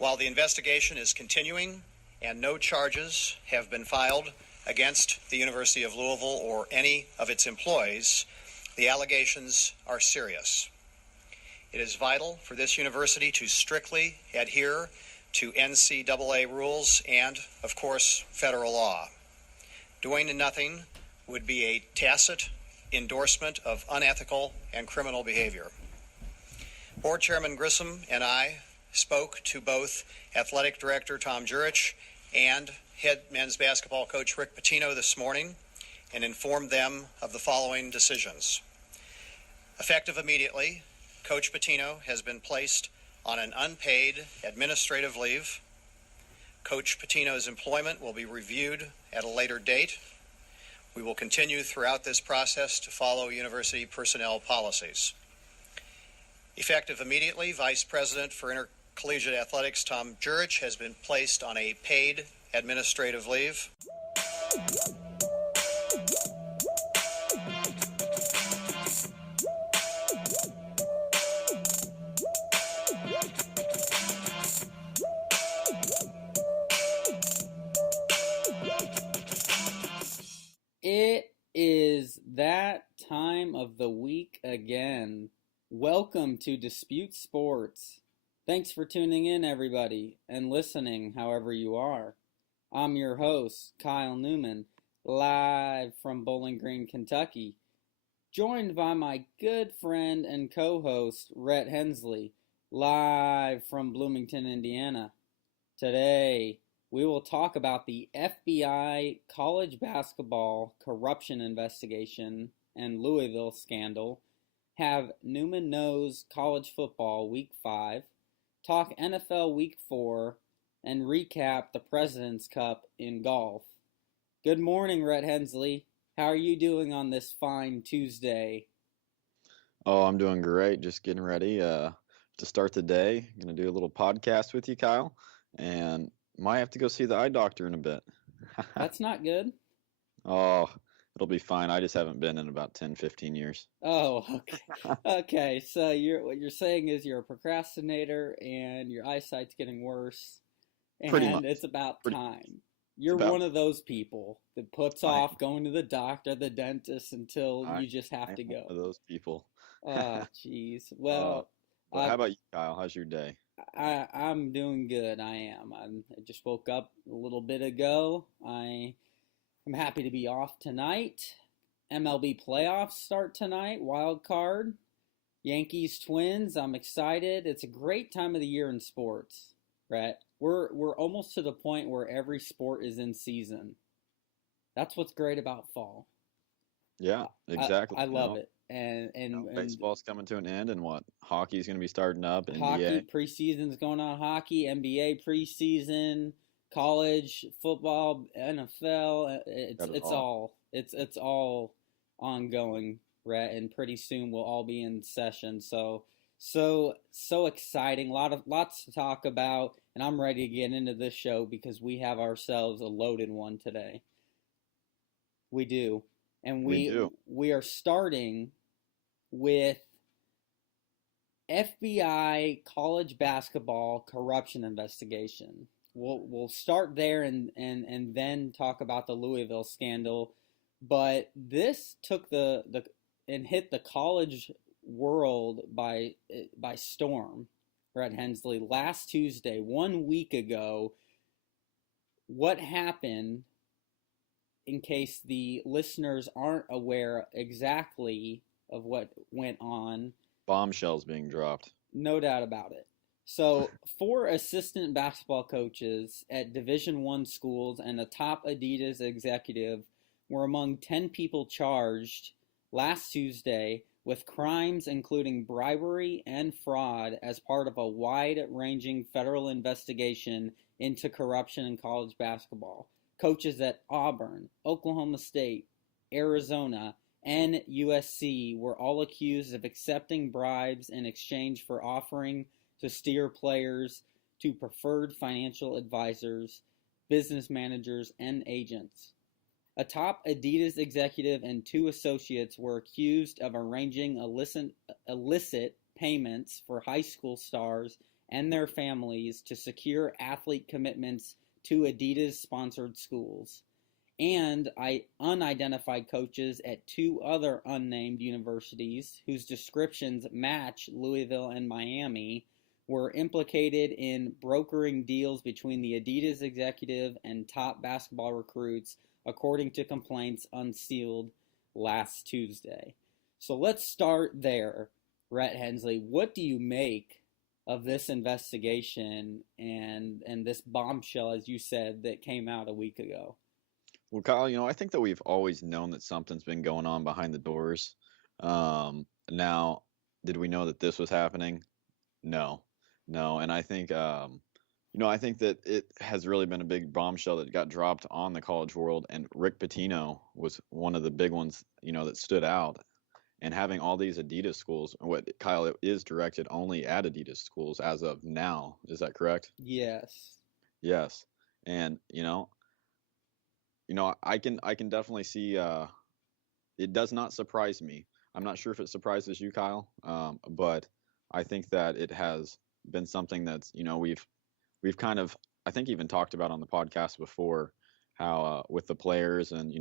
While the investigation is continuing and no charges have been filed against the University of Louisville or any of its employees, the allegations are serious. It is vital for this university to strictly adhere to NCAA rules and, of course, federal law. Doing nothing would be a tacit endorsement of unethical and criminal behavior. Board Chairman Grissom and I spoke to both Athletic Director Tom Jurich and head men's basketball coach Rick Pitino this morning and informed them of the following decisions. Effective immediately, Coach Pitino has been placed on an unpaid administrative leave. Coach Pitino's employment will be reviewed at a later date. We will continue throughout this process to follow university personnel policies. Effective immediately, Vice President for Intercollegiate Athletics Tom Jurich has been placed on a paid administrative leave. It is that time of the week again. Welcome to Dispute Sports. Thanks for tuning in, everybody, and listening however you are. I'm your host, Kyle Neumann, live from Bowling Green, Kentucky, joined by my good friend and co-host, Rhett Hensley, live from Bloomington, Indiana. Today, we will talk about the FBI college basketball corruption investigation and Louisville scandal, have Neumann Knows college football week 5, talk NFL week 4, and recap the President's Cup in golf. Good morning, Rhett Hensley. How are you doing on this fine Tuesday? Oh, I'm doing great. Just getting ready to start the day. I'm going to do a little podcast with you, Kyle, and might have to go see the eye doctor in a bit. That's not good. Oh, it'll be fine. I just haven't been in about 10, 15 years. Oh, okay. Okay, so what you're saying is you're a procrastinator and your eyesight's getting worse, and it's about time. You're one of those people that puts off going to the doctor, the dentist, until you just have to go. One of those people. Oh, jeez. Well, how about you, Kyle? How's your day? I'm doing good. I am. I just woke up a little bit ago. I'm happy to be off tonight. MLB playoffs start tonight. Wild card. Yankees Twins. I'm excited. It's a great time of the year in sports, right? We're almost to the point where every sport is in season. That's what's great about fall. Yeah, exactly. I love it. And baseball's coming to an end, and what? Hockey's going to be starting up. Hockey NBA. preseason's going on. Hockey, NBA preseason, college football, NFL. It's all ongoing, Rhett, and pretty soon we'll all be in session. So exciting. Lots to talk about, and I'm ready to get into this show because we have ourselves a loaded one today. We do. And we are starting with FBI college basketball corruption investigation. We'll start there and then talk about the Louisville scandal. But this took and hit the college world by storm. Rhett Hensley, last Tuesday, 1 week ago, what happened? In case the listeners aren't aware exactly of what went on. Bombshells being dropped. No doubt about it. So 4 assistant basketball coaches at Division I schools and a top Adidas executive were among 10 people charged last Tuesday with crimes including bribery and fraud as part of a wide-ranging federal investigation into corruption in college basketball. Coaches at Auburn, Oklahoma State, Arizona, and USC were all accused of accepting bribes in exchange for offering to steer players to preferred financial advisors, business managers, and agents. A top Adidas executive and 2 associates were accused of arranging illicit payments for high school stars and their families to secure athlete commitments to Adidas-sponsored schools, and unidentified coaches at 2 other unnamed universities whose descriptions match Louisville and Miami were implicated in brokering deals between the Adidas executive and top basketball recruits, according to complaints unsealed last Tuesday. So let's start there, Rhett Hensley. What do you make of this investigation and this bombshell, as you said, that came out a week ago? Well, Kyle, I think that we've always known that something's been going on behind the doors. Now, did we know that this was happening? No, no. And I think, I think that it has really been a big bombshell that got dropped on the college world. And Rick Pitino was one of the big ones, that stood out. And having all these Adidas schools, Kyle, it is directed only at Adidas schools as of now. Is that correct? Yes. Yes. And, I can definitely see, it does not surprise me. I'm not sure if it surprises you, Kyle, but I think that it has been something that's, we've kind of, I think, even talked about on the podcast before, how with the players and,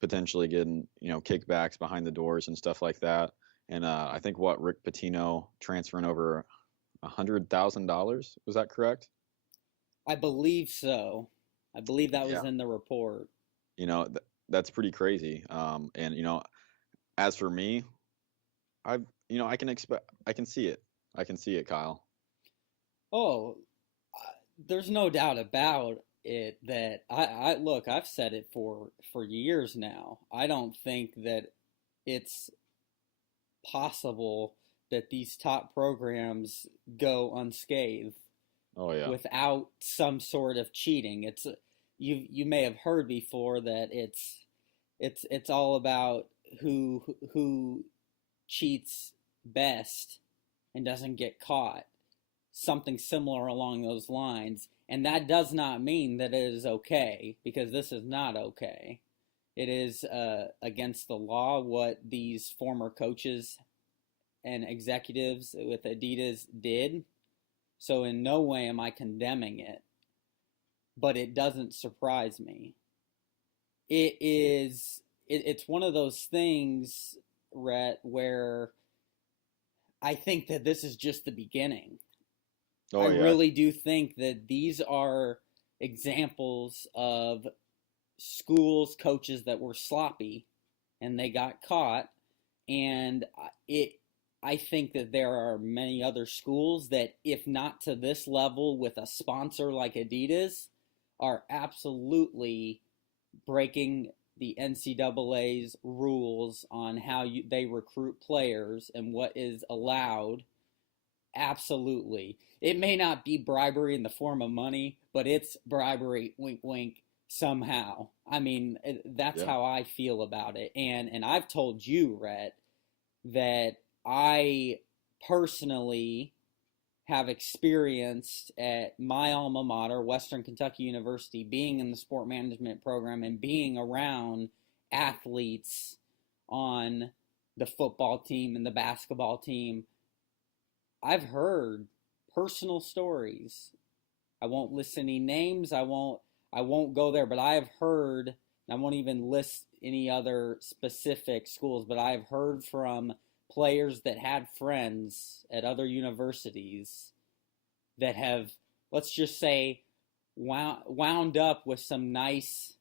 potentially getting, kickbacks behind the doors and stuff like that. And I think Rick Pitino transferring over $100,000, was that correct? I believe so. I believe that was in the report. That's pretty crazy. And as for me, I can see it. I can see it, Kyle. Oh, there's no doubt about it that look, I've said it for years now. I don't think that it's possible that these top programs go unscathed. Oh yeah. Without some sort of cheating. It's you may have heard before that it's all about who cheats best and doesn't get caught. Something similar along those lines. And that does not mean that it is okay, because this is not okay. It is against the law what these former coaches and executives with Adidas did. So in no way am I condemning it, but it doesn't surprise me. It's one of those things, Rhett, where I think that this is just the beginning. I really do think that these are examples of schools, coaches that were sloppy and they got caught. And I think that there are many other schools that, if not to this level with a sponsor like Adidas, are absolutely breaking the NCAA's rules on how they recruit players and what is allowed. Absolutely. It may not be bribery in the form of money, but it's bribery, wink, wink, somehow. I mean, that's how I feel about it. And I've told you, Rhett, that I personally have experienced at my alma mater, Western Kentucky University, being in the sport management program and being around athletes on the football team and the basketball team. I've heard personal stories. I won't list any names. I won't go there, but I have heard, I won't even list any other specific schools, but I've heard from players that had friends at other universities that have, let's just say, wound up with some nice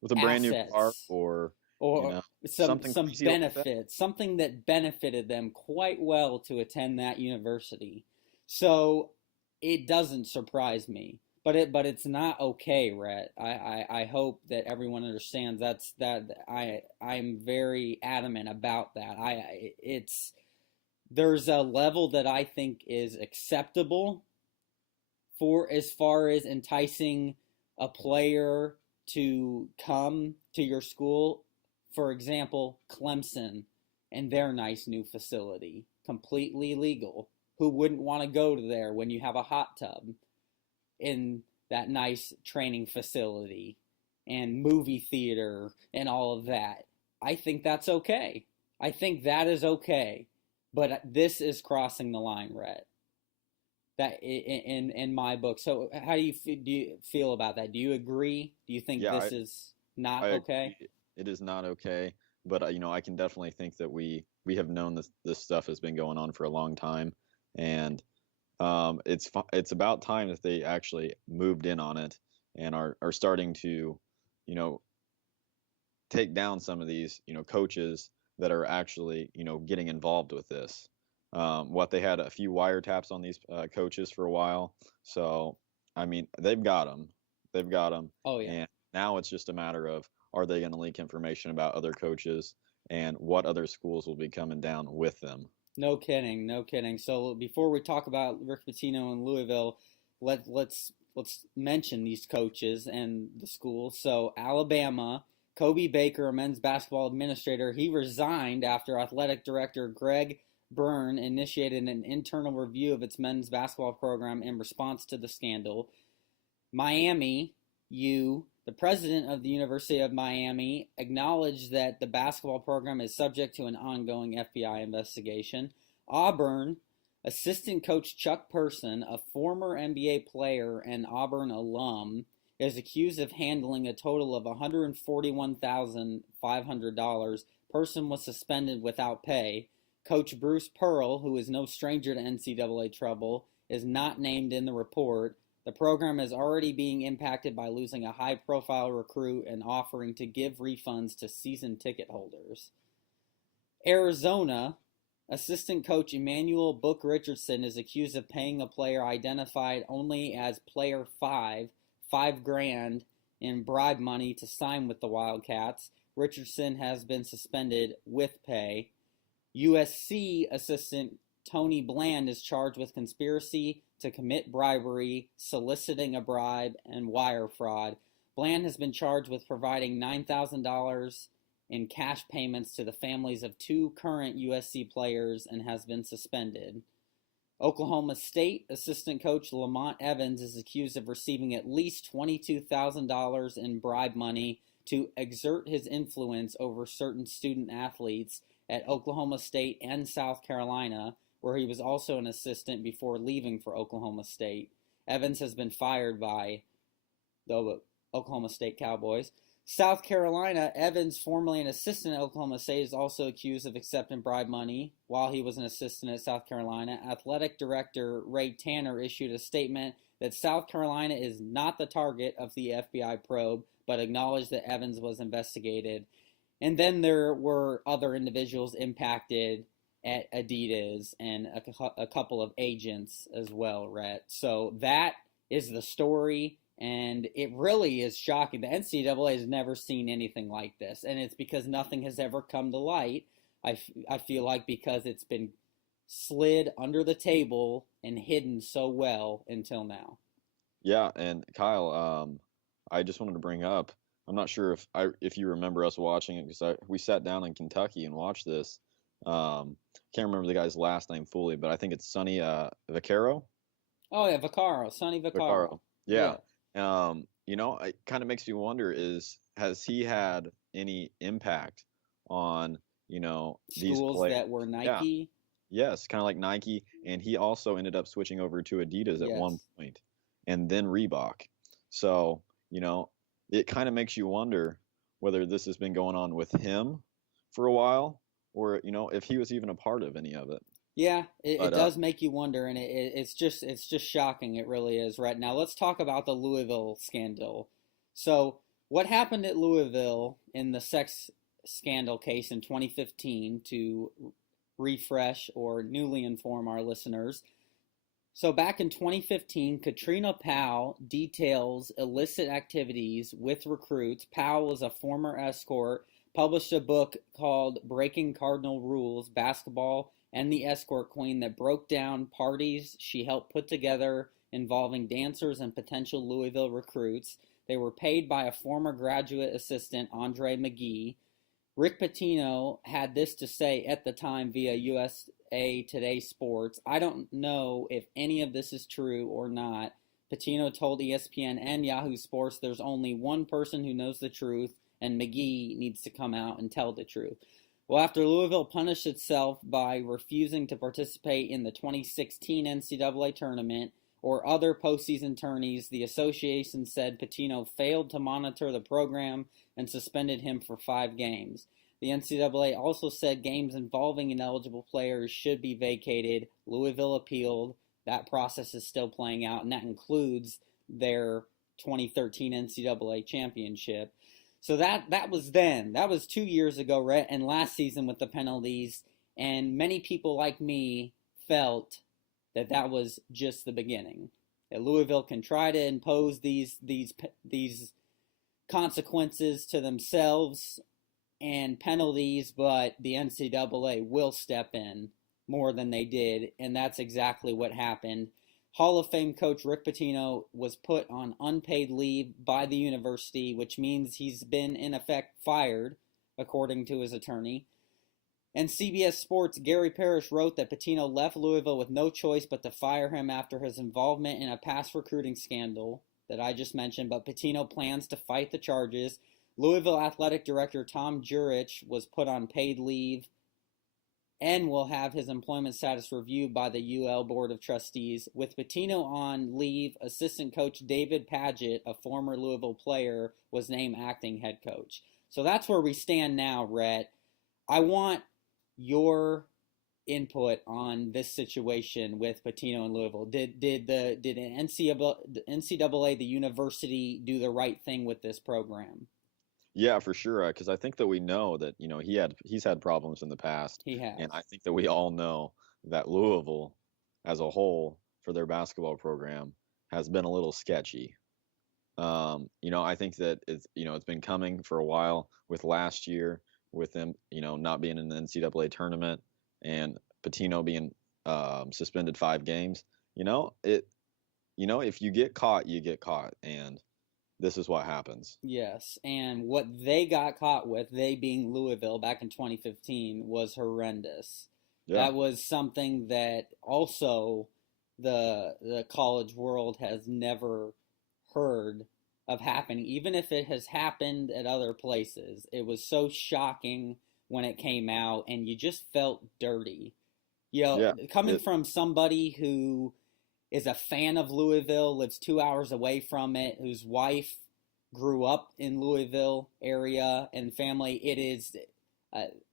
with a brand new car or some benefit, something that benefited them quite well to attend that university. So it doesn't surprise me, but it's not okay, Rhett. I hope that everyone understands I'm very adamant about that. There's a level that I think is acceptable for as far as enticing a player to come to your school. For example, Clemson and their nice new facility, completely legal. Who wouldn't want to go to there when you have a hot tub in that nice training facility and movie theater and all of that? I think that's okay. I think that is okay. But this is crossing the line, Rhett. in my book. So how do you feel about that? Do you agree? Do you think Yeah, this is not I okay? agree. It is not okay, but I can definitely think that we have known this stuff has been going on for a long time, and it's about time that they actually moved in on it and are starting to, you know, take down some of these, coaches that are actually, getting involved with this. What they had a few wiretaps on these coaches for a while, so I mean they've got them, Oh yeah. and now it's just a matter of are they going to leak information about other coaches and what other schools will be coming down with them. No kidding, no kidding. So before we talk about Rick Pitino and Louisville, let's mention these coaches and the schools. So Alabama, Kobe Baker, a men's basketball administrator, he resigned after athletic director Greg Byrne initiated an internal review of its men's basketball program in response to the scandal. Miami U, the president of the University of Miami, acknowledged that the basketball program is subject to an ongoing FBI investigation. Auburn, assistant coach Chuck Person, a former NBA player and Auburn alum, is accused of handling a total of $141,500. Person was suspended without pay. Coach Bruce Pearl, who is no stranger to NCAA trouble, is not named in the report. The program is already being impacted by losing a high-profile recruit and offering to give refunds to season ticket holders. Arizona, assistant coach Emmanuel Book Richardson is accused of paying a player identified only as Player 5, $5,000 in bribe money to sign with the Wildcats. Richardson has been suspended with pay. USC assistant Tony Bland is charged with conspiracy to commit bribery, soliciting a bribe, and wire fraud. Bland has been charged with providing $9,000 in cash payments to the families of two current USC players and has been suspended. Oklahoma State assistant coach Lamont Evans is accused of receiving at least $22,000 in bribe money to exert his influence over certain student athletes at Oklahoma State and South Carolina, where he was also an assistant before leaving for Oklahoma State. Evans has been fired by the Oklahoma State Cowboys. South Carolina, Evans, formerly an assistant at Oklahoma State, is also accused of accepting bribe money while he was an assistant at South Carolina. Athletic director Ray Tanner issued a statement that South Carolina is not the target of the FBI probe, but acknowledged that Evans was investigated. And then there were other individuals impacted at Adidas and a couple of agents as well, Rhett. So that is the story, and it really is shocking. The NCAA has never seen anything like this, and it's because nothing has ever come to light. I feel like because it's been slid under the table and hidden so well until now. Yeah, and Kyle, I just wanted to bring up. I'm not sure if you remember us watching it because we sat down in Kentucky and watched this. Can't remember the guy's last name fully, but I think it's Sonny Vaccaro. Oh yeah, Vaccaro, Sonny Vaccaro. Vaccaro. Yeah. It kind of makes me wonder has he had any impact on, these Schools players? that were Yeah. Nike. Yes, kind of like Nike, and he also ended up switching over to Adidas at one Yes. point, and then Reebok. So, it kind of makes you wonder whether this has been going on with him for a while, or if he was even a part of any of it. Yeah, it But does make you wonder, and it's just shocking. It really is. Right now, let's talk about the Louisville scandal. So, what happened at Louisville in the sex scandal case in 2015 to refresh or newly inform our listeners? So back in 2015, Katrina Powell details illicit activities with recruits. Powell was a former escort, published a book called Breaking Cardinal Rules, Basketball and the Escort Queen that broke down parties she helped put together involving dancers and potential Louisville recruits. They were paid by a former graduate assistant, Andre McGee. Rick Pitino had this to say at the time via USA Today Sports. I don't know if any of this is true or not. Pitino told ESPN and Yahoo Sports there's only one person who knows the truth, and McGee needs to come out and tell the truth. Well, after Louisville punished itself by refusing to participate in the 2016 NCAA tournament or other postseason tourneys, the association said Pitino failed to monitor the program and suspended him for 5 games. The NCAA also said games involving ineligible players should be vacated. Louisville appealed. That process is still playing out, and that includes their 2013 NCAA championship. So that was then. That was 2 years ago, Rhett, and last season with the penalties. And many people like me felt that was just the beginning. That Louisville can try to impose these consequences to themselves and penalties, but the NCAA will step in more than they did, and that's exactly what happened. Hall of Fame coach Rick Pitino was put on unpaid leave by the university, which means he's been, in effect, fired, according to his attorney. And CBS Sports' Gary Parrish wrote that Pitino left Louisville with no choice but to fire him after his involvement in a past recruiting scandal that I just mentioned, but Pitino plans to fight the charges. Louisville Athletic Director Tom Jurich was put on paid leave and will have his employment status reviewed by the UL Board of Trustees. With Pitino on leave, assistant coach David Padgett, a former Louisville player, was named acting head coach. So that's where we stand now, Rhett. I want your input on this situation with Pitino and Louisville. Did NCAA, the university, do the right thing with this program? Yeah, for sure. Because I think that we know that he's had problems in the past. He has, and I think that we all know that Louisville, as a whole, for their basketball program, has been a little sketchy. I think that it's been coming for a while. With last year, with them, not being in the NCAA tournament, and Pitino being suspended 5 games. If you get caught, you get caught, and this is what happens. Yes, and what they got caught with, they being Louisville back in 2015, was horrendous. Yeah. That was something that also the college world has never heard of happening, even if it has happened at other places. It was so shocking when it came out, and you just felt dirty. Coming from somebody who is a fan of Louisville, lives 2 hours away from it, whose wife grew up in Louisville area and family, it is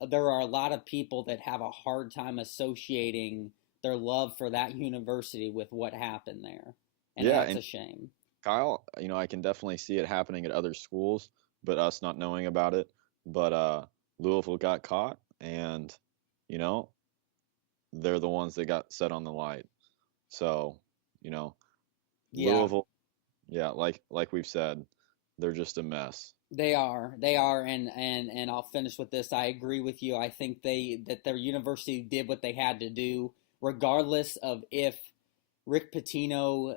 there are a lot of people that have a hard time associating their love for that university with what happened there. And that's a shame. Kyle, I can definitely see it happening at other schools, but us not knowing about it. But Louisville got caught, and they're the ones that got set on the light. So, Louisville, like we've said, they're just a mess. They are, and I'll finish with this. I agree with you. I think that their university did what they had to do, regardless of if Rick Pitino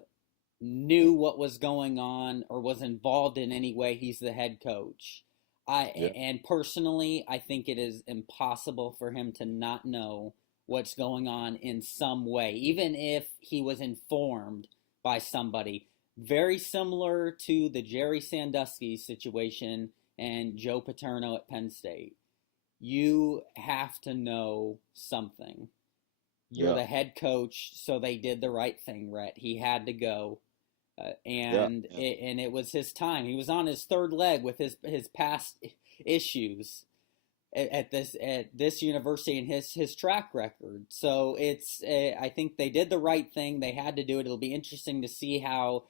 knew what was going on or was involved in any way. He's the head coach. And personally, I think it is impossible for him to not know what's going on in some way, even if he was informed by somebody. Very similar to the Jerry Sandusky situation and Joe Paterno at Penn State. You have to know something. You're the head coach, so they did the right thing, Rhett. He had to go. And it was his time. He was on his third leg with his past issues at this university and his track record. So I think they did the right thing. They had to do it. It'll be interesting to see how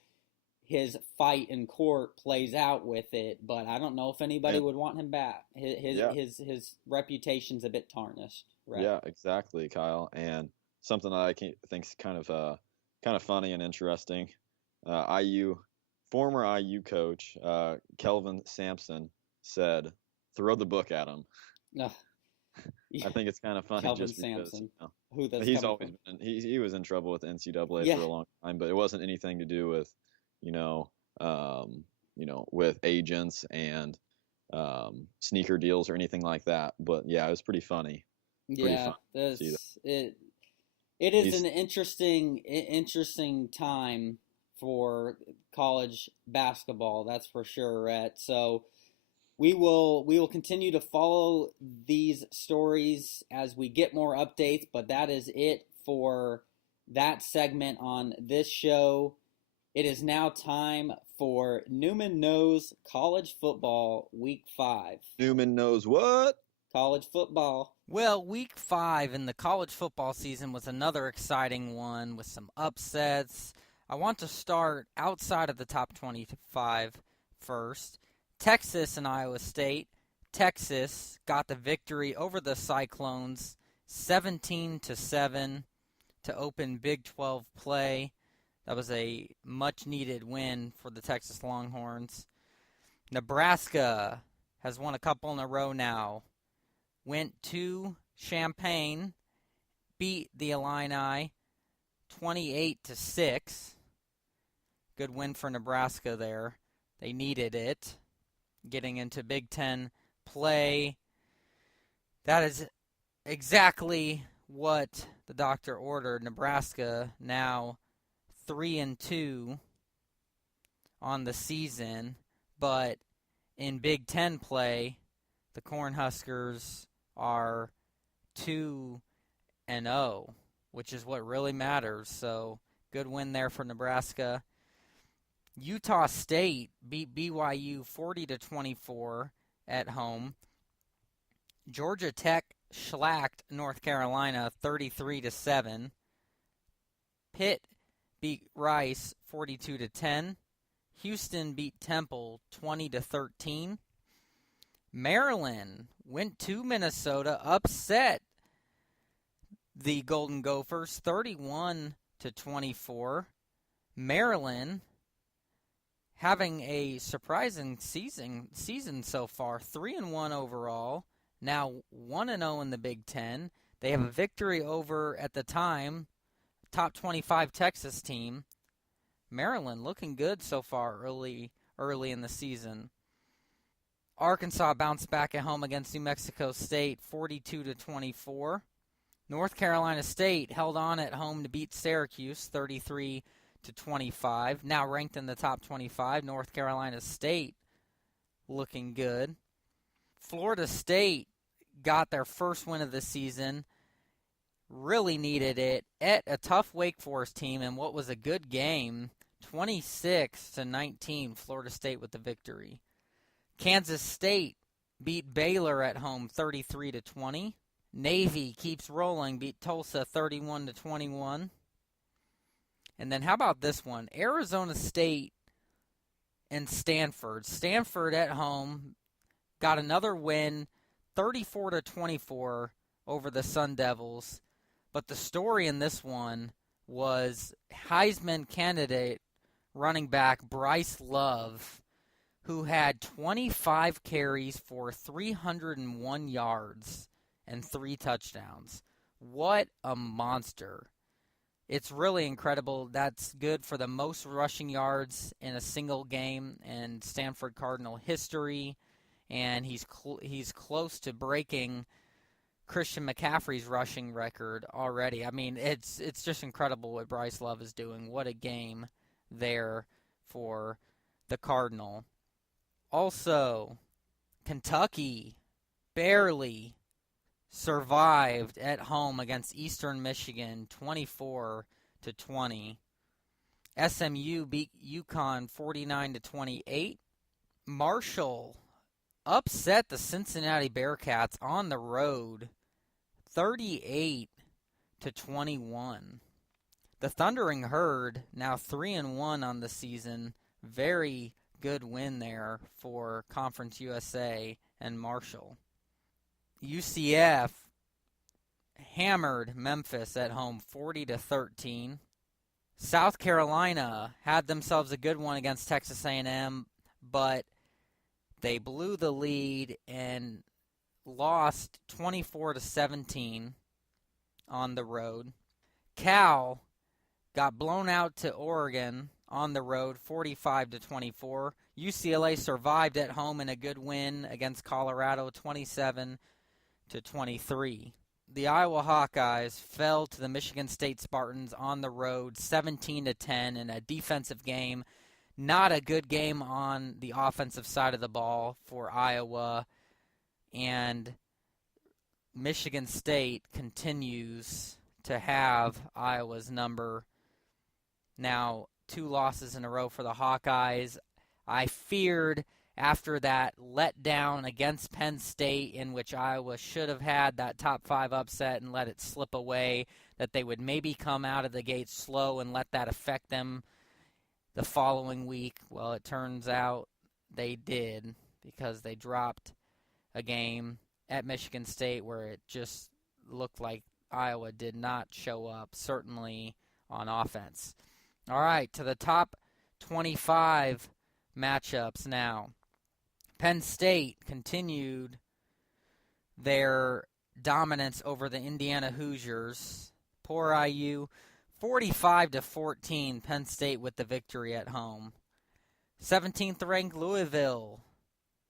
his fight in court plays out with it. But I don't know if anybody would want him back. His reputation's a bit tarnished. Right? Yeah, exactly, Kyle. And something that I think's kind of funny and interesting. Former IU coach Kelvin Sampson said, "Throw the book at him." I think it's kind of funny. Kelvin just Sampson. Because he's always been he was in trouble with the NCAA for a long time, but it wasn't anything to do with with agents and sneaker deals or anything like that. But yeah, it was pretty funny. It is an interesting time for college basketball, that's for sure, Rhett. So We will continue to follow these stories as we get more updates, but that is it for that segment on this show. It is now time for Neumann Knows College Football Week 5. Neumann knows what? College football. Well, Week 5 in the college football season was another exciting one with some upsets. I want to start outside of the top 25 first. Texas and Iowa State. Texas got the victory over the Cyclones 17-7 to open Big 12 play. That was a much-needed win for the Texas Longhorns. Nebraska has won a couple in a row now. Went to Champaign, beat the Illini 28-6. Good win for Nebraska there. They needed it. Getting into Big Ten play. That is exactly what the doctor ordered. Nebraska now 3-2 on the season, but in Big Ten play, the Cornhuskers are 2-0, which is what really matters. So good win there for Nebraska. Utah State beat BYU 40-24 at home. Georgia Tech shellacked North Carolina 33-7. Pitt beat Rice 42-10. Houston beat Temple 20-13. Maryland went to Minnesota, upset the Golden Gophers 31-24. Maryland having a surprising season so far, 3-1 overall, now 1-0 in the Big Ten. They have a victory over, at the time, top 25 Texas team. Maryland looking good so far early in the season. Arkansas bounced back at home against New Mexico State 42-24. North Carolina State held on at home to beat Syracuse 33-25. Now ranked in the top 25. North Carolina State looking good. Florida State got their first win of the season. Really needed it at a tough Wake Forest team in what was a good game. 26-19, Florida State with the victory. Kansas State beat Baylor at home 33-20. Navy keeps rolling, beat Tulsa 31-21. And then how about this one? Arizona State and Stanford. Stanford at home got another win, 34-24 over the Sun Devils. But the story in this one was Heisman candidate running back Bryce Love, who had 25 carries for 301 yards and 3 touchdowns. What a monster. It's really incredible. That's good for the most rushing yards in a single game in Stanford Cardinal history, and he's close to breaking Christian McCaffrey's rushing record already. I mean, it's just incredible what Bryce Love is doing. What a game there for the Cardinal. Also, Kentucky barely survived at home against Eastern Michigan 24-20. SMU beat UConn 49-28. Marshall upset the Cincinnati Bearcats on the road 38-21. The Thundering Herd now 3-1 on the season. Very good win there for Conference USA and Marshall. UCF hammered Memphis at home 40-13. South Carolina had themselves a good one against Texas A&M, but they blew the lead and lost 24-17 on the road. Cal got blown out to Oregon on the road 45-24. UCLA survived at home in a good win against Colorado 27-23. The Iowa Hawkeyes fell to the Michigan State Spartans on the road 17-10 in a defensive game. Not a good game on the offensive side of the ball for Iowa, and Michigan State continues to have Iowa's number. Now, 2 losses in a row for the Hawkeyes. I feared after that letdown against Penn State, in which Iowa should have had that top 5 upset and let it slip away, that they would maybe come out of the gate slow and let that affect them the following week. Well, it turns out they did, because they dropped a game at Michigan State where it just looked like Iowa did not show up, certainly on offense. All right, to the top 25 matchups now. Penn State continued their dominance over the Indiana Hoosiers. Poor IU, 45-14, Penn State with the victory at home. 17th ranked Louisville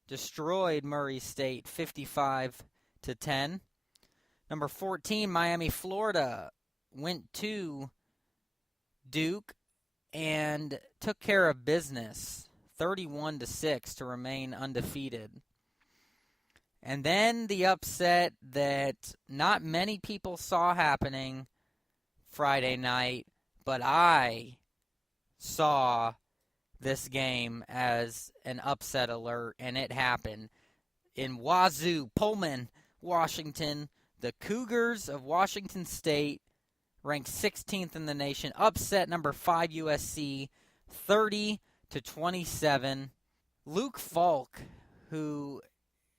destroyed Murray State 55-10. Number 14, Miami, Florida, went to Duke and took care of business 31-6 to remain undefeated. And then the upset that not many people saw happening Friday night, but I saw this game as an upset alert, and it happened. In Wazoo, Pullman, Washington, the Cougars of Washington State, ranked 16th in the nation, upset number 5 USC 30-27. Luke Falk, who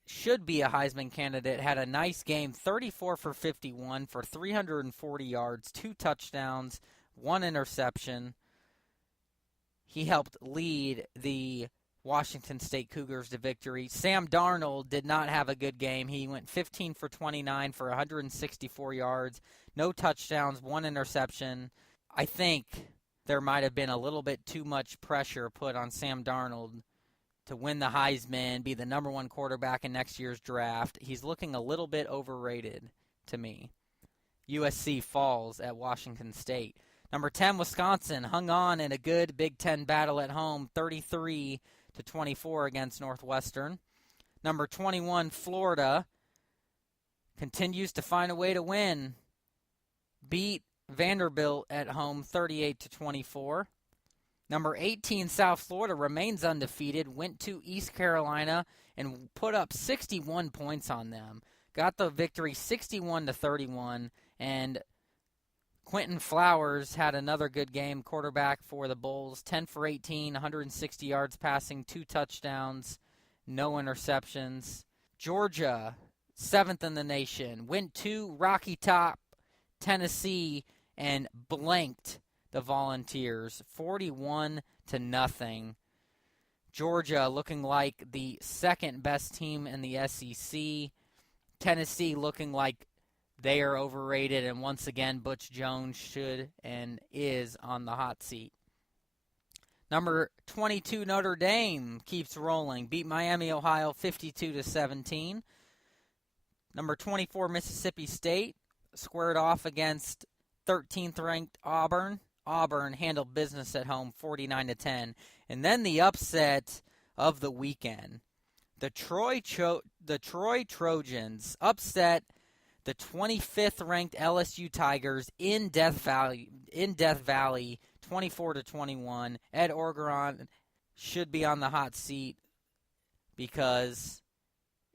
should be a Heisman candidate, had a nice game, 34 for 51 for 340 yards, 2 touchdowns, 1 interception. He helped lead the Washington State Cougars to victory. Sam Darnold did not have a good game. He went 15 for 29 for 164 yards, no touchdowns, 1 interception. I think there might have been a little bit too much pressure put on Sam Darnold to win the Heisman, be the number 1 quarterback in next year's draft. He's looking a little bit overrated to me. USC falls at Washington State. Number 10, Wisconsin, hung on in a good Big Ten battle at home, 33-24 against Northwestern. Number 21, Florida, continues to find a way to win. Beat Vanderbilt at home, 38-24. Number 18, South Florida, remains undefeated, went to East Carolina and put up 61 points on them. Got the victory 61-31, and Quentin Flowers had another good game, quarterback for the Bulls, 10 for 18, 160 yards passing, 2 touchdowns, no interceptions. Georgia, 7th in the nation, went to Rocky Top, Tennessee, and blanked the Volunteers, 41-0. Georgia looking like the second best team in the SEC. Tennessee looking like they are overrated, and once again, Butch Jones should and is on the hot seat. Number 22, Notre Dame, keeps rolling. Beat Miami, Ohio, 52-17. Number 24, Mississippi State, squared off against 13th-ranked Auburn. Auburn handled business at home, 49-10. And then the upset of the weekend. The Troy Trojans upset the 25th-ranked LSU Tigers in Death Valley, 24-21. Ed Orgeron should be on the hot seat because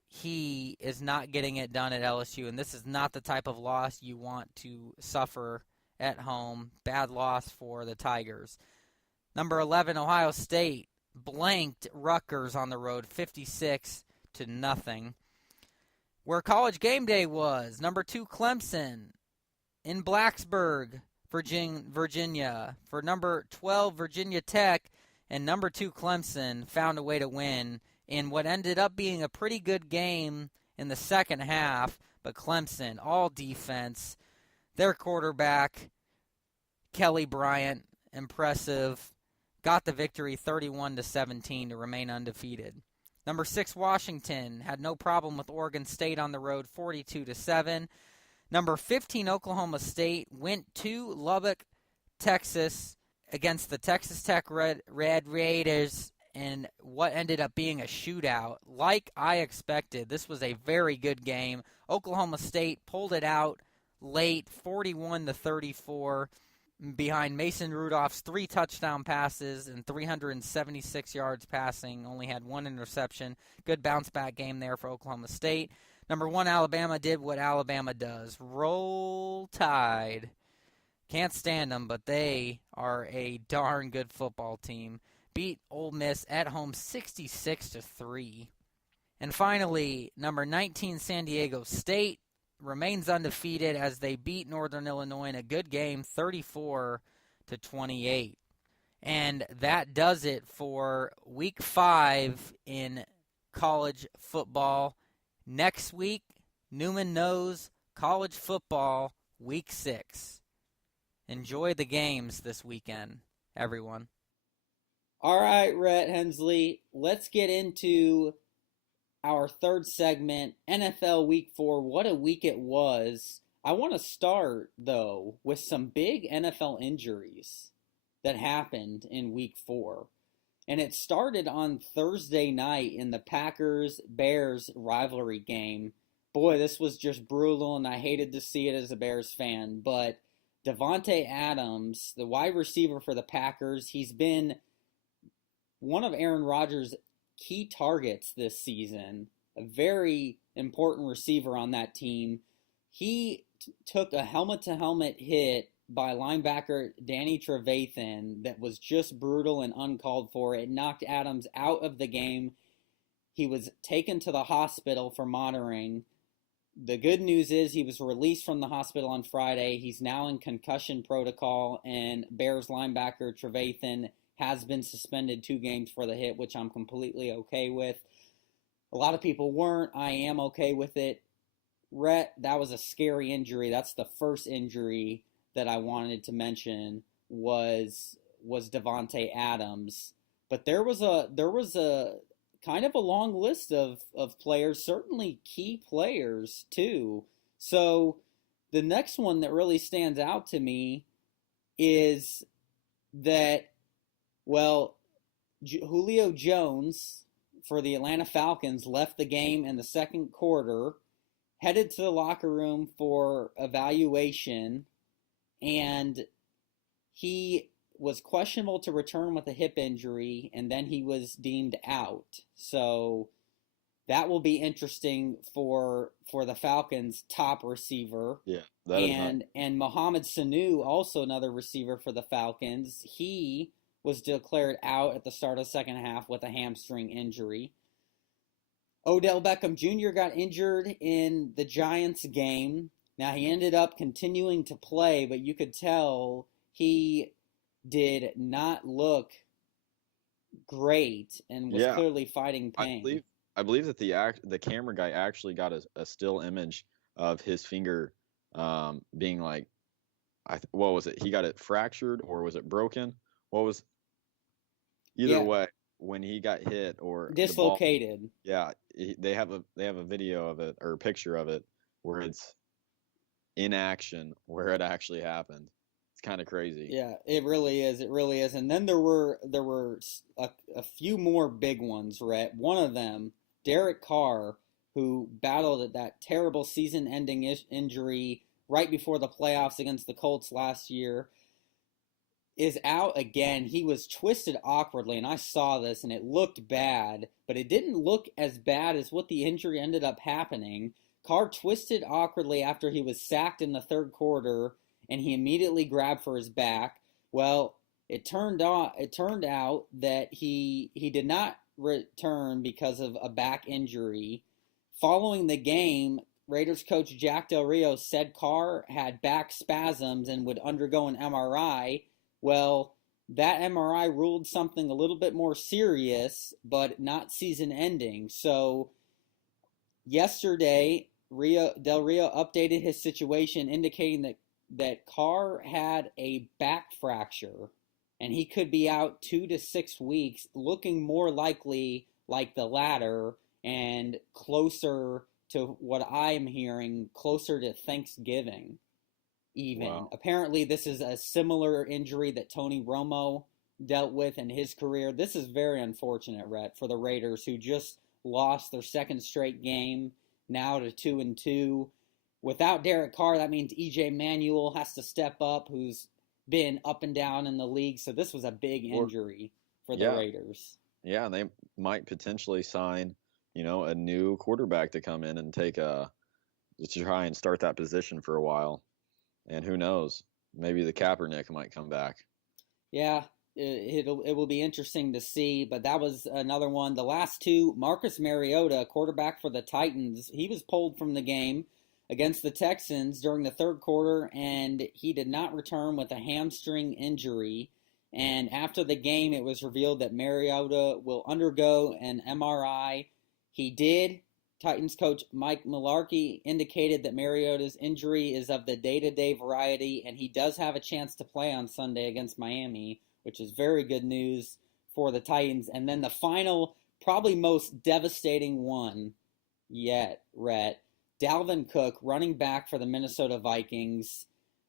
he is not getting it done at LSU, and this is not the type of loss you want to suffer at home. Bad loss for the Tigers. Number 11, Ohio State, blanked Rutgers on the road, 56-0. Where College Game Day was, number 2, Clemson in Blacksburg, Virginia. For number 12, Virginia Tech, and number 2, Clemson found a way to win in what ended up being a pretty good game in the second half, but Clemson, all defense. Their quarterback, Kelly Bryant, impressive, got the victory 31-17 to remain undefeated. Number 6, Washington, had no problem with Oregon State on the road, 42-7. Number 15, Oklahoma State, went to Lubbock, Texas, against the Texas Tech Red Raiders in what ended up being a shootout. Like I expected, this was a very good game. Oklahoma State pulled it out late, 41-34, behind Mason Rudolph's 3 touchdown passes and 376 yards passing. Only had 1 interception. Good bounce-back game there for Oklahoma State. Number 1, Alabama did what Alabama does. Roll Tide. Can't stand them, but they are a darn good football team. Beat Ole Miss at home 66-3. And finally, number 19, San Diego State remains undefeated as they beat Northern Illinois in a good game, 34-28. And that does it for week 5 in college football. Next week, Neumann Knows college football week 6. Enjoy the games this weekend, everyone. All right, Rhett, Hensley, let's get into our third segment, NFL Week 4. What a week it was. I want to start, though, with some big NFL injuries that happened in Week 4. And it started on Thursday night in the Packers-Bears rivalry game. Boy, this was just brutal, and I hated to see it as a Bears fan. But Davante Adams, the wide receiver for the Packers, he's been one of Aaron Rodgers' key targets this season, a very important receiver on that team. He took a helmet-to-helmet hit by linebacker Danny Trevathan that was just brutal and uncalled for. It knocked Adams out of the game. He was taken to the hospital for monitoring. The good news is he was released from the hospital on Friday. He's now in concussion protocol, and Bears linebacker Trevathan has been suspended 2 games for the hit, which I'm completely okay with. A lot of people weren't. I am okay with it. Rhett, that was a scary injury. That's the first injury that I wanted to mention was Davante Adams. But there was a kind of a long list of players, certainly key players too. So the next one that really stands out to me is that, well, Julio Jones for the Atlanta Falcons left the game in the second quarter, headed to the locker room for evaluation, and he was questionable to return with a hip injury, and then he was deemed out. So that will be interesting for the Falcons' top receiver. Yeah, that is and Mohamed Sanu, also another receiver for the Falcons, he was declared out at the start of the second half with a hamstring injury. Odell Beckham Jr. got injured in the Giants game. Now, he ended up continuing to play, but you could tell he did not look great and was clearly fighting pain. I believe that the camera guy actually got a still image of his finger being like, what was it? He got it fractured, or was it broken? What was either way when he got hit or dislocated? They have a video of it or a picture of it where it's in action where it actually happened. It's kind of crazy. Yeah, it really is. It really is. And then there were a few more big ones, Rhett. One of them, Derek Carr, who battled that terrible season-ending injury right before the playoffs against the Colts last year, is out again. He was twisted awkwardly, and I saw this, and it looked bad, but it didn't look as bad as what the injury ended up happening. Carr twisted awkwardly after he was sacked in the third quarter, and he immediately grabbed for his back. Well, it turned out that he did not return because of a back injury. Following the game, Raiders coach Jack Del Rio said Carr had back spasms and would undergo an MRI. Well, that MRI ruled something a little bit more serious, but not season-ending. So yesterday, Del Rio updated his situation, indicating that Carr had a back fracture, and he could be out 2 to 6 weeks, looking more likely like the latter and closer to what I'm hearing, closer to Thanksgiving. even. Wow. Apparently, this is a similar injury that Tony Romo dealt with in his career. This is very unfortunate, Rhett, for the Raiders, who just lost their second straight game, now to 2-2. Without Derek Carr, that means E.J. Manuel has to step up, who's been up and down in the league. So this was a big injury for the Raiders. Yeah, and they might potentially sign, a new quarterback to come in and to try and start that position for a while. And who knows, maybe the Kaepernick might come back. Yeah, it will be interesting to see, but that was another one. The last two, Marcus Mariota, quarterback for the Titans, he was pulled from the game against the Texans during the third quarter, and he did not return with a hamstring injury. And after the game, it was revealed that Mariota will undergo an MRI. He did. Titans coach Mike Mularkey indicated that Mariota's injury is of the day-to-day variety, and he does have a chance to play on Sunday against Miami, which is very good news for the Titans. And then the final, probably most devastating one yet, Rhett. Dalvin Cook, running back for the Minnesota Vikings,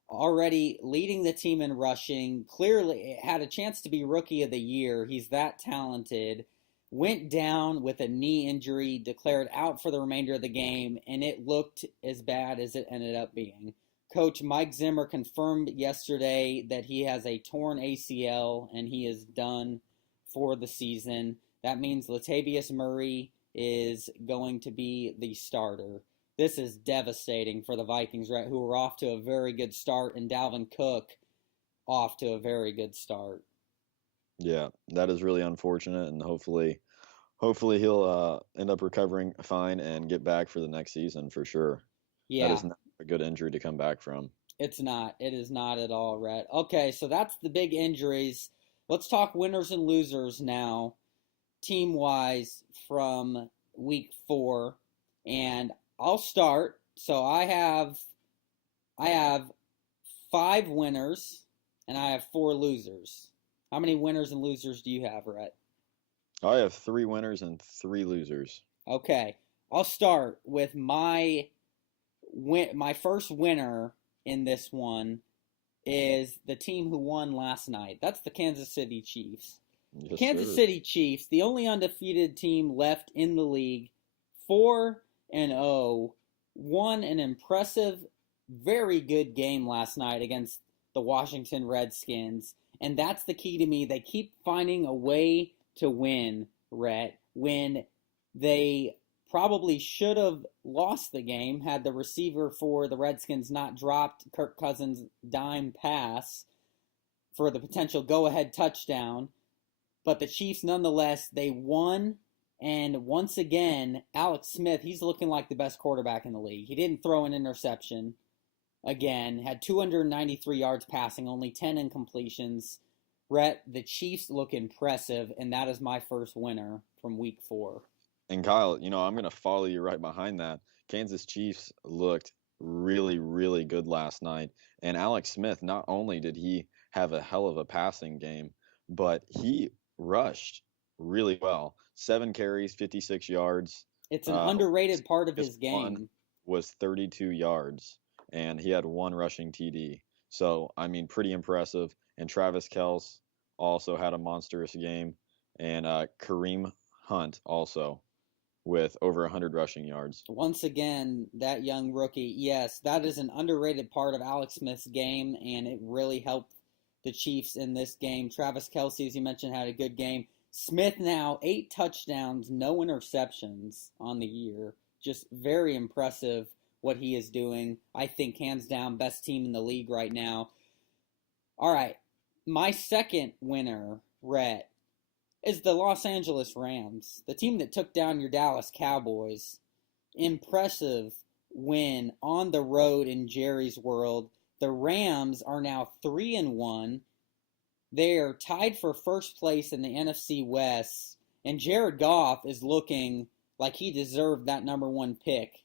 already leading the team in rushing, clearly had a chance to be Rookie of the Year. He's that talented. Went down with a knee injury, declared out for the remainder of the game, and it looked as bad as it ended up being. Coach Mike Zimmer confirmed yesterday that he has a torn ACL and he is done for the season. That means Latavius Murray is going to be the starter. This is devastating for the Vikings, right, who are off to a very good start, and Dalvin Cook off to a very good start. Yeah, that is really unfortunate, and hopefully he'll end up recovering fine and get back for the next season for sure. Yeah. That is not a good injury to come back from. It's not. It is not at all, Rhett. Okay, so that's the big injuries. Let's talk winners and losers now, team-wise, from week 4. And I'll start. So I have 5 winners, and I have 4 losers. How many winners and losers do you have, Rhett? I have 3 winners and 3 losers. Okay, I'll start with my first winner in this one is the team who won last night. That's the Kansas City Chiefs. Yes, Kansas sir. City Chiefs, the only undefeated team left in the league, 4-0, won an impressive, very good game last night against the Washington Redskins. And that's the key to me. They keep finding a way to win, Rhett, when they probably should have lost the game had the receiver for the Redskins not dropped Kirk Cousins' dime pass for the potential go-ahead touchdown. But the Chiefs, nonetheless, they won. And once again, Alex Smith, he's looking like the best quarterback in the league. He didn't throw an interception. Again, had 293 yards passing, only 10 incompletions. Rhett, the Chiefs look impressive, and that is my first winner from week 4. And Kyle, I'm going to follow you right behind that. Kansas Chiefs looked really, really good last night. And Alex Smith, not only did he have a hell of a passing game, but he rushed really well. 7 carries, 56 yards. It's an underrated part of his game. One was 32 yards, and he had 1 rushing TD. So, pretty impressive. And Travis Kelce also had a monstrous game. And Kareem Hunt also with over 100 rushing yards. Once again, that young rookie, yes, that is an underrated part of Alex Smith's game, and it really helped the Chiefs in this game. Travis Kelce, as you mentioned, had a good game. Smith now, 8 touchdowns, no interceptions on the year. Just very impressive what he is doing. I think hands down best team in the league right now. All right, my second winner, Rhett, is the Los Angeles Rams, the team that took down your Dallas Cowboys. Impressive win on the road in Jerry's World. The Rams are now 3-1. They are tied for first place in the NFC West, and Jared Goff is looking like he deserved that number 1 pick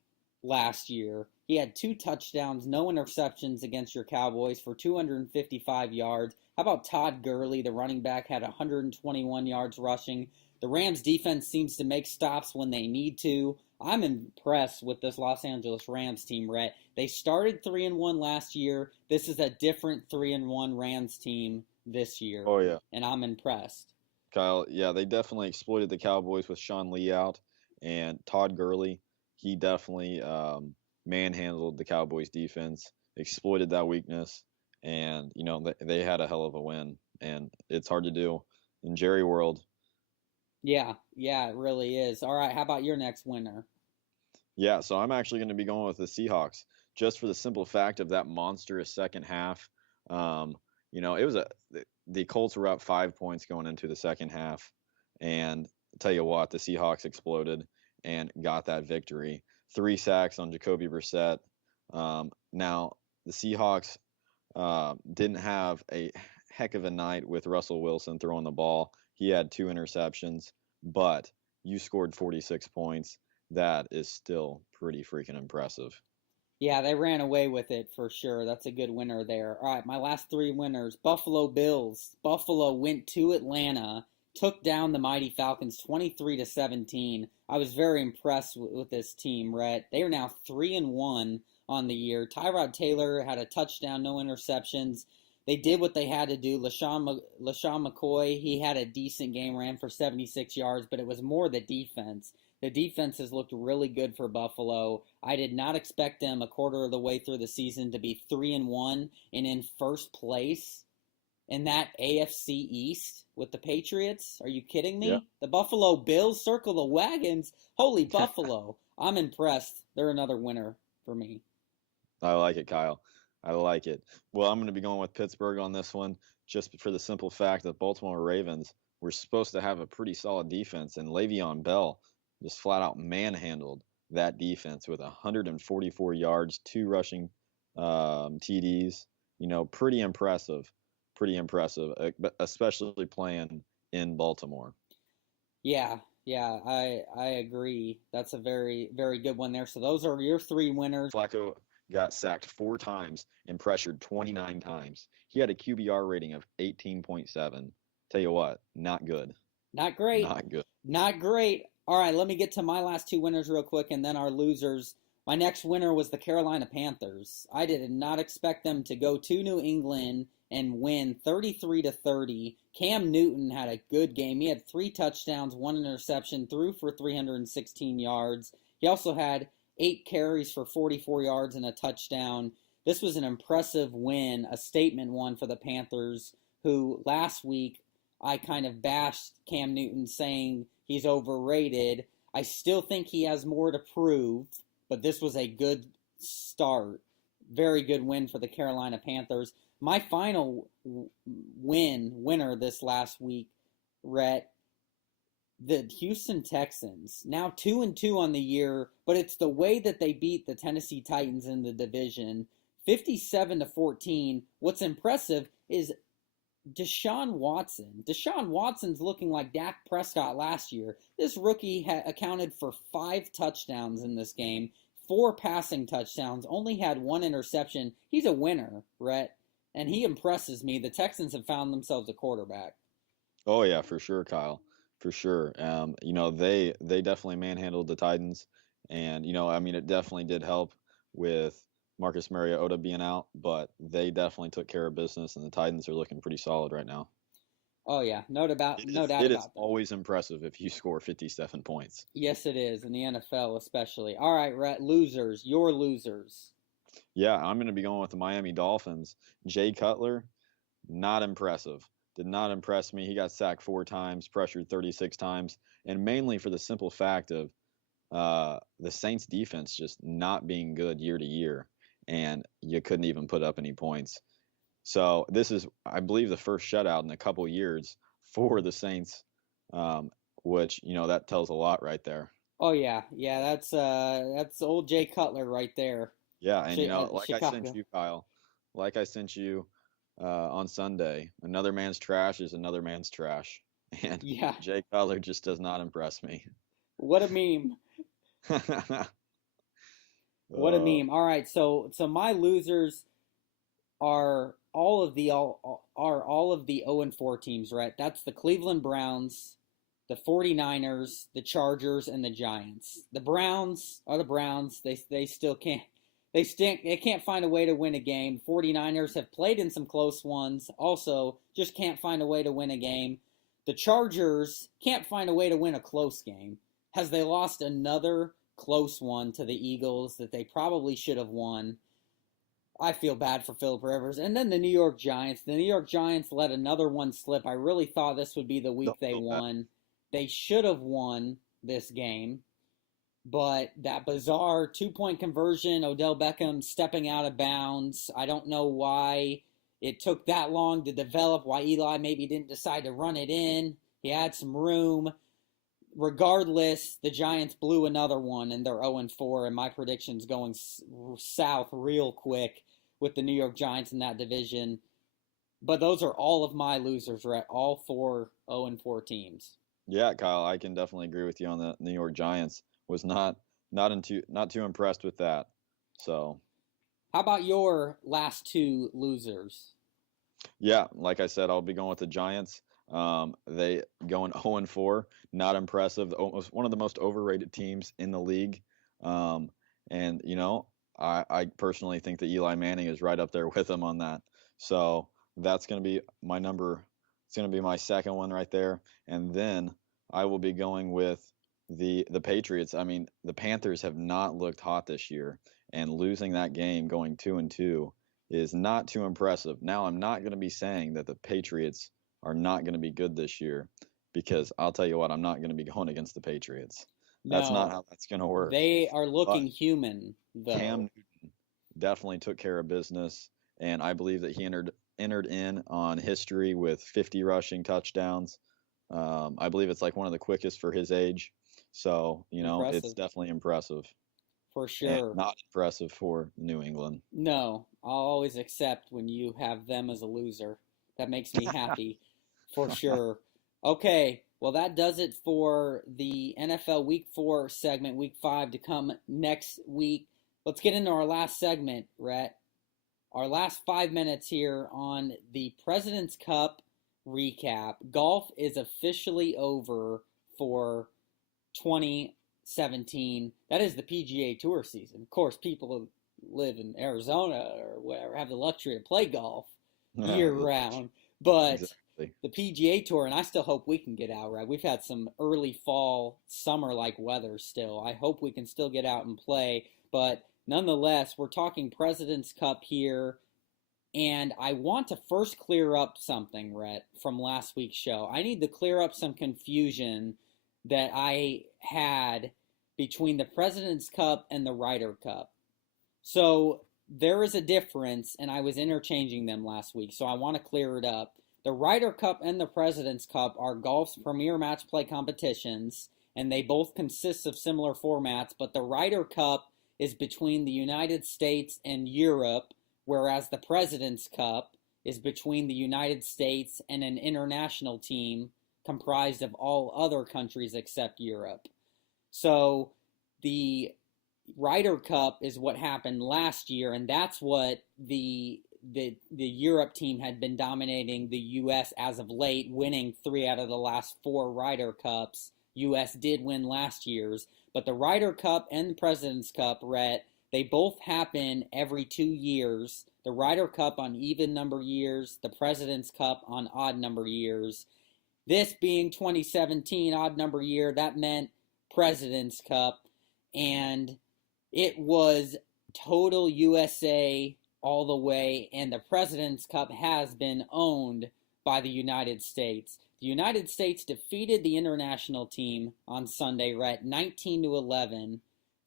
last year. He had 2 touchdowns, no interceptions against your Cowboys for 255 yards. How about Todd Gurley, the running back, had 121 yards rushing. The Rams defense seems to make stops when they need to. I'm impressed with this Los Angeles Rams team, Rhett. They started 3-1 last year. This is a different 3-1 Rams team this year, Oh yeah, and I'm impressed. Kyle. Yeah, they definitely exploited the Cowboys with Sean Lee out and Todd Gurley. He definitely manhandled the Cowboys defense, exploited that weakness, and they had a hell of a win. And it's hard to do in Jerry World. Yeah, it really is. All right, how about your next winner? Yeah, so I'm actually going to be going with the Seahawks just for the simple fact of that monstrous second half. It was the Colts were up 5 points going into the second half, and I'll tell you what, the Seahawks exploded and got that victory. 3 sacks on Jacoby Brissett. Now the Seahawks didn't have a heck of a night with Russell Wilson throwing the ball. He had 2 interceptions, but you scored 46 points. That is still pretty freaking impressive. Yeah, they ran away with it for sure. That's a good winner there. All right, my last 3 winners. Buffalo Bills. Buffalo went to Atlanta, took down the mighty Falcons 23-17. I was very impressed with this team, Rhett. They are now 3-1 on the year. Tyrod Taylor had a touchdown, no interceptions. They did what they had to do. LaShawn McCoy, he had a decent game, ran for 76 yards, but it was more the defense. The defense has looked really good for Buffalo. I did not expect them a quarter of the way through the season to be 3-1 and in first place in that AFC East with the Patriots. Are you kidding me? Yeah. The Buffalo Bills circle the wagons. Holy Buffalo. I'm impressed. They're another winner for me. I like it, Kyle. I like it. Well, I'm going to be going with Pittsburgh on this one just for the simple fact that Baltimore Ravens were supposed to have a pretty solid defense, and Le'Veon Bell just flat out manhandled that defense with 144 yards, 2 rushing TDs. Pretty impressive. Pretty impressive, especially playing in Baltimore. Yeah, I agree. That's a very, very good one there. So those are your 3 winners. Flacco got sacked 4 times and pressured 29 times. He had a QBR rating of 18.7. Tell you what, not good. Not great. Not good. Not great. All right, let me get to my last 2 winners real quick and then our losers. My next winner was the Carolina Panthers. I did not expect them to go to New England and win 33-30. Cam Newton had a good game. He had 3 touchdowns, 1 interception, threw for 316 yards. He also had 8 carries for 44 yards and a touchdown. This was an impressive win, a statement one for the Panthers, who last week I kind of bashed Cam Newton saying he's overrated. I still think he has more to prove, but this was a good start. Very good win for the Carolina Panthers. My final winner this last week, Rhett, the Houston Texans, now 2-2 on the year, but it's the way that they beat the Tennessee Titans in the division, 57-14. What's impressive is Deshaun Watson. Deshaun Watson's looking like Dak Prescott last year. This rookie accounted for 5 touchdowns in this game, 4 passing touchdowns, only had 1 interception. He's a winner, Rhett, and he impresses me. The Texans have found themselves a quarterback. Oh yeah, for sure, Kyle. For sure. They definitely manhandled the Titans, and it definitely did help with Marcus Mariota being out, but they definitely took care of business, and the Titans are looking pretty solid right now. Oh yeah, no doubt about It that. is always impressive if you score 57 points. Yes, it is, in the NFL especially. All right, Rhett, losers. Your losers. Yeah, I'm going to be going with the Miami Dolphins. Jay Cutler, not impressive. Did not impress me. He got sacked 4 times, pressured 36 times, and mainly for the simple fact of the Saints defense just not being good year to year, and you couldn't even put up any points. So this is, I believe, the first shutout in a couple years for the Saints, which that tells a lot right there. Oh yeah, that's old Jay Cutler right there. Yeah, and like Chicago. I sent you, Kyle, like I sent you on Sunday, another man's trash is another man's trash, and yeah, Jay Cutler just does not impress me. What a meme! What a meme! All right, so my losers are all of the 0-4 teams, right? That's the Cleveland Browns, the 49ers, the Chargers, and the Giants. The Browns are the Browns. They still can't. They can't find a way to win a game. 49ers have played in some close ones. Also, just can't find a way to win a game. The Chargers can't find a way to win a close game. Has they lost another close one to the Eagles that they probably should have won? I feel bad for Philip Rivers. And then the New York Giants. The New York Giants let another one slip. I really thought this would be the week they won. They should have won this game. But that bizarre 2-point conversion, Odell Beckham stepping out of bounds. I don't know why it took that long to develop, why Eli maybe didn't decide to run it in. He had some room. Regardless, the Giants blew another one, and they're 0-4, and my prediction's going south real quick with the New York Giants in that division. But those are all of my losers, Rhett. All 4 0-4 teams. Yeah, Kyle, I can definitely agree with you on the New York Giants. Was not too impressed with that. So, how about your last 2 losers? Yeah, like I said, I'll be going with the Giants. They going 0-4, not impressive. One of the most overrated teams in the league. And I personally think that Eli Manning is right up there with them on that. So that's going to be my number. It's going to be my second one right there. And then I will be going with the Patriots. I mean, the Panthers have not looked hot this year, and losing that game going 2-2 is not too impressive. Now, I'm not going to be saying that the Patriots are not going to be good this year, because I'll tell you what, I'm not going to be going against the Patriots. That's not how that's going to work. They are looking human, though. Cam Newton definitely took care of business, and I believe that he entered in on history with 50 rushing touchdowns. I believe it's like one of the quickest for his age. So, Impressive. It's definitely impressive. For sure. And not impressive for New England. No, I'll always accept when you have them as a loser. That makes me happy, for sure. Okay, well, that does it for the NFL Week 4 segment. Week 5 to come next week. Let's get into our last segment, Rhett. Our last 5 minutes here on the President's Cup recap. Golf is officially over for 2017. That is the PGA Tour season. Of course, people who live in Arizona or whatever have the luxury to play golf year-round. But exactly. The PGA Tour, and I still hope we can get out, right? We've had some early fall, summer-like weather still. I hope we can still get out and play. But nonetheless, we're talking President's Cup here. And I want to first clear up something, Rhett, from last week's show. I need to clear up some confusion that I had between the President's Cup and the Ryder Cup. So there is a difference, and I was interchanging them last week, so I want to clear it up. The Ryder Cup and the President's Cup are golf's premier match play competitions, and they both consist of similar formats, but the Ryder Cup is between the United States and Europe, whereas the President's Cup is between the United States and an international team comprised of all other countries except Europe. So the Ryder Cup is what happened last year, and that's what the Europe team had been dominating the U.S. as of late, winning 3 out of the last 4 Ryder Cups. U.S. did win last year's, but the Ryder Cup and the President's Cup, Rhett, they both happen every 2 years. The Ryder Cup on even number years, the President's Cup on odd number years. This being 2017 odd number year, that meant President's Cup, and it was total USA all the way, and the President's Cup has been owned by the United States. The United States defeated the international team on Sunday, Rhett, 19-11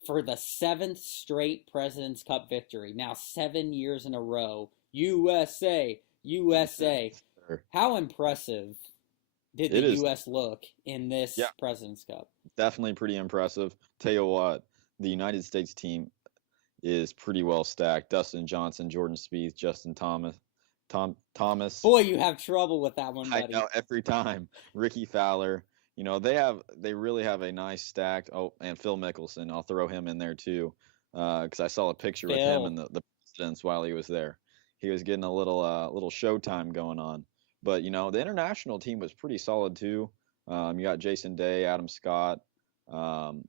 for the 7th straight President's Cup victory. Now 7 years in a row. USA, USA. How impressive did the U.S. look in this President's Cup? Definitely pretty impressive. Tell you what, the United States team is pretty well stacked. Dustin Johnson, Jordan Spieth, Justin Thomas. Boy, you have trouble with that one, buddy. I know, every time. Ricky Fowler. You know, they really have a nice stacked. Oh, and Phil Mickelson. I'll throw him in there too, because I saw a picture with him and the presidents while he was there. He was getting a little showtime going on. But you know, the international team was pretty solid too. You got Jason Day, Adam Scott, um,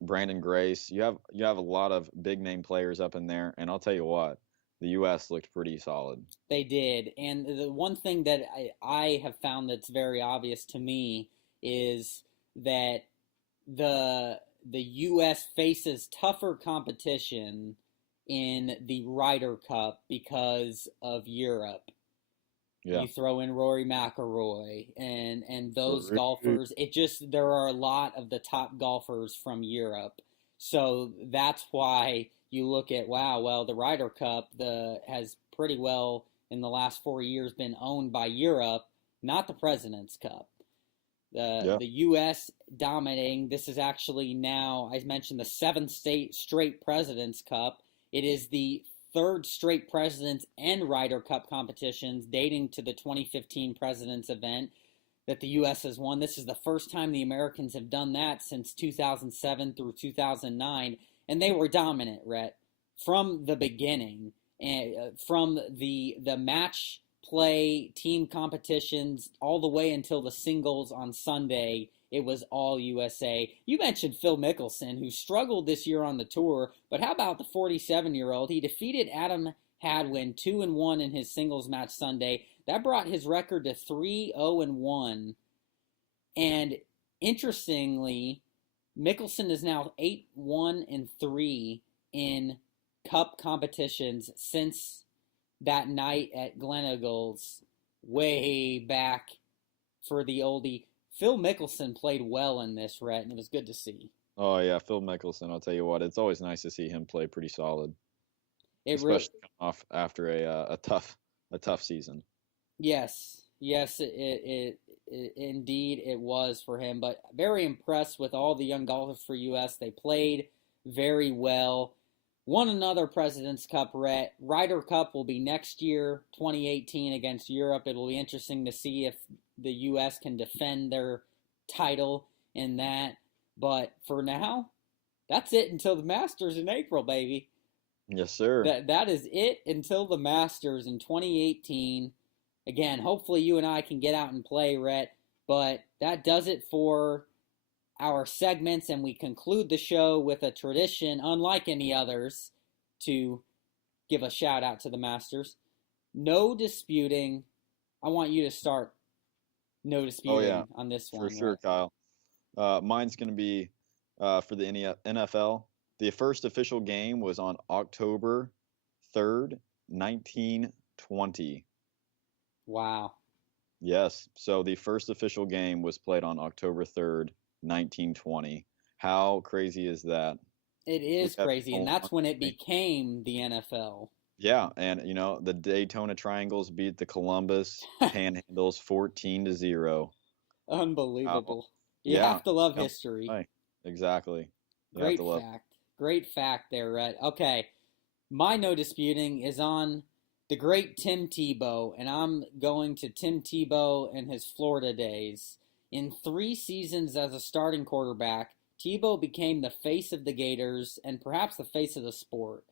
Brandon Grace. You have a lot of big name players up in there, and I'll tell you what, the U.S. looked pretty solid. They did. And the one thing that I have found that's very obvious to me is that the U.S. faces tougher competition in the Ryder Cup because of Europe. Yeah. You throw in Rory McIlroy and those golfers. There are a lot of the top golfers from Europe. So that's why you look at, wow, well, the Ryder Cup has pretty well in the last 4 years been owned by Europe, not the President's Cup. The U.S. dominating. This is actually now, I mentioned, the seventh straight President's Cup. It is the third straight Presidents and Ryder Cup competitions dating to the 2015 Presidents event that the U.S. has won. This is the first time the Americans have done that since 2007 through 2009, and they were dominant, Rhett, from the beginning. And from the match play team competitions all the way until the singles on Sunday, it was all USA. You mentioned Phil Mickelson, who struggled this year on the tour, but how about the 47-year-old? He defeated Adam Hadwin 2-1 in his singles match Sunday. That brought his record to 3-0-1. And interestingly, Mickelson is now 8-1-3 in Cup competitions since that night at Gleneagles way back for the oldie. Phil Mickelson played well in this, Rhett, and it was good to see. Oh yeah, Phil Mickelson. I'll tell you what, it's always nice to see him play pretty solid, especially off after a tough season. Yes, it indeed it was for him. But very impressed with all the young golfers for U.S. They played very well. Won another President's Cup, Rhett. Ryder Cup will be next year, 2018, against Europe. It will be interesting to see if the U.S. can defend their title in that. But for now, that's it until the Masters in April, baby. Yes, sir. That is it until the Masters in 2018. Again, hopefully you and I can get out and play, Rhett. But that does it for our segments, and we conclude the show with a tradition unlike any others to give a shout out to the Masters. No disputing. I want you to start. No disputing on this one. For sure, right? Kyle. Mine's going to be for the NFL. The first official game was on October 3rd, 1920. Wow. Yes. So the first official game was played on October 3rd, 1920. How crazy is that? It is crazy, and that's when it became the NFL. Yeah, and the Daytona Triangles beat the Columbus Panhandles 14-0. Unbelievable. You have to love history. Right. Exactly. Great fact there, Rhett. Okay, my no disputing is on the great Tim Tebow, and I'm going to Tim Tebow and his Florida days. In 3 seasons as a starting quarterback, Tebow became the face of the Gators and perhaps the face of the sport.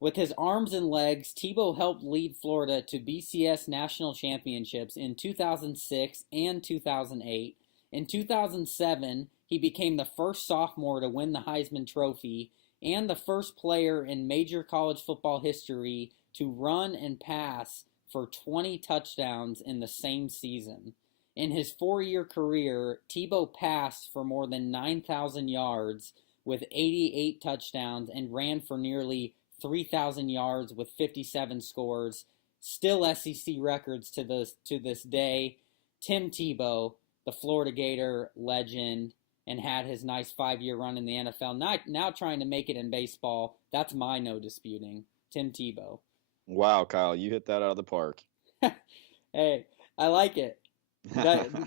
With his arms and legs, Tebow helped lead Florida to BCS national championships in 2006 and 2008. In 2007, he became the first sophomore to win the Heisman Trophy and the first player in major college football history to run and pass for 20 touchdowns in the same season. In his 4-year career, Tebow passed for more than 9,000 yards with 88 touchdowns and ran for nearly 3,000 yards with 57 scores. Still SEC records to this day. Tim Tebow, the Florida Gator legend, and had his nice 5-year run in the NFL. Now trying to make it in baseball. That's my no disputing. Tim Tebow. Wow, Kyle, you hit that out of the park. Hey, I like it.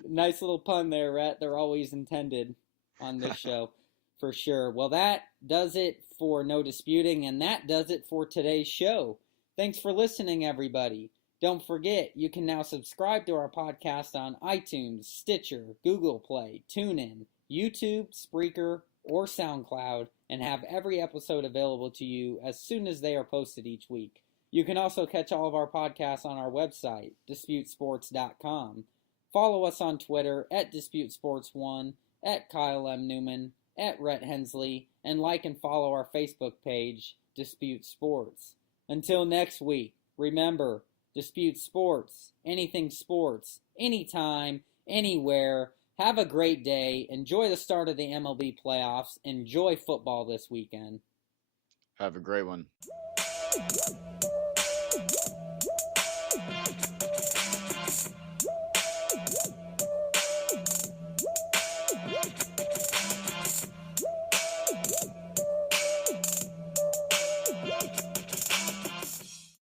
Nice little pun there, Rhett. They're always intended on this show, for sure. Well, that does it for No Disputing, and that does it for today's show. Thanks for listening, everybody. Don't forget, you can now subscribe to our podcast on iTunes, Stitcher, Google Play, TuneIn, YouTube, Spreaker, or SoundCloud, and have every episode available to you as soon as they are posted each week. You can also catch all of our podcasts on our website, DisputeSports.com. Follow us on Twitter at Dispute Sports 1, at Kyle M. Neumann, at Rhett Hensley, and like and follow our Facebook page, Dispute Sports. Until next week, remember, Dispute Sports, anything sports, anytime, anywhere. Have a great day. Enjoy the start of the MLB playoffs. Enjoy football this weekend. Have a great one.